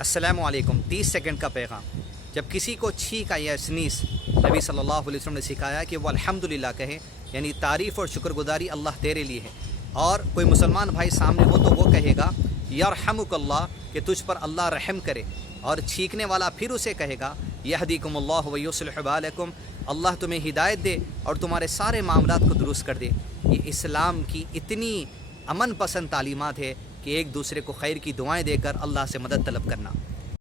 अस्सलामु अलैकुम। 30 सेकंड का पैगाम। जब किसी को छींक आई या स्नीस, नबी सल्लल्लाहु अलैहि वसल्लम ने सिखाया कि वो अल्हम्दुलिल्लाह कहे, यानी तारीफ़ और शुक्रगुजारी अल्लाह तेरे लिए है। और कोई मुसलमान भाई सामने हो तो वो कहेगा यरहमुकल्लाह, कि तुझ पर अल्लाह रहम करे। और छींकने वाला फिर उसे कहेगा यहदीकुमुल्लाहु व युस्लिहु बालकुम, अल्लाह तुम्हें हिदायत दे और तुम्हारे सारे मामलात को दुरुस्त कर दे। ये इस्लाम की इतनी अमन पसंद तालीमात है कि एक दूसरे को खैर की दुआएं देकर अल्लाह से मदद तलब करना।